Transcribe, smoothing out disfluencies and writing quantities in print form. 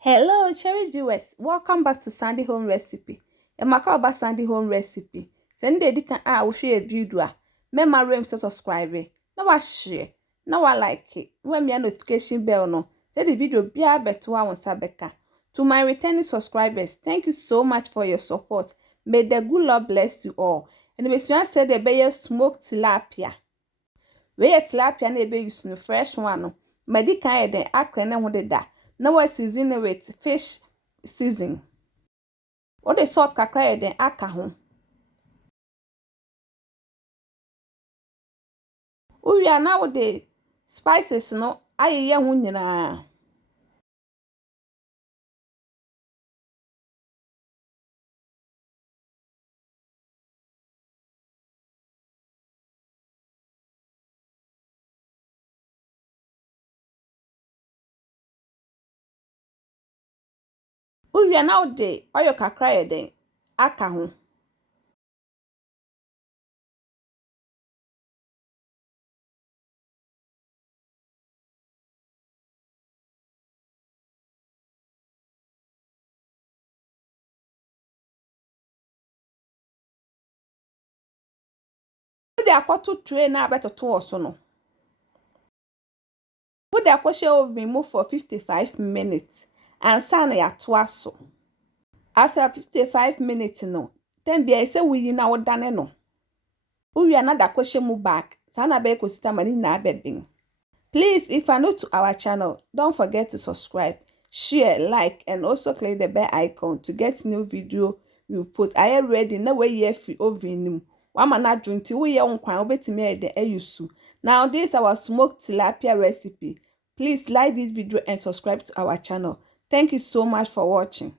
Hello, cherry viewers. Welcome back to Sandy Home Recipe. About Sandy Home Recipe. Send the can share video. Mema room to subscribe. Now I share. Now I like it. When me a notification bell no. Say the video be a better one Sabeka. To my returning subscribers, thank you so much for your support. May the good Lord bless you all. And the mission said the bear smoked tilapia. We tilapia na ebe use no fresh one no. Medi kan den akra na ho de da. Na wa season with fish season. What the salt kakra den aka ho. Uya na wo de spices no ayeye ho nyina. Uya na wo de oil kakra den aka ho. Wo de akoto tray na abetoto oso no. Wo de akoshe oven mu for 55 minutes and sana ya to aso. After 55 minutes no, then be I say we na wo dane no. Uya na da kweshe mu back. Sana be kosita mani na abebin. Please, if you are new to our channel, don't forget to subscribe, share, like, and also click the bell icon to get new video we post. I am ready. Na we ye free over nim. Wama na junti we ye unkwan obetimi de eyusu. Now this is our smoked tilapia recipe. Please like this video and subscribe to our channel. Thank you so much for watching.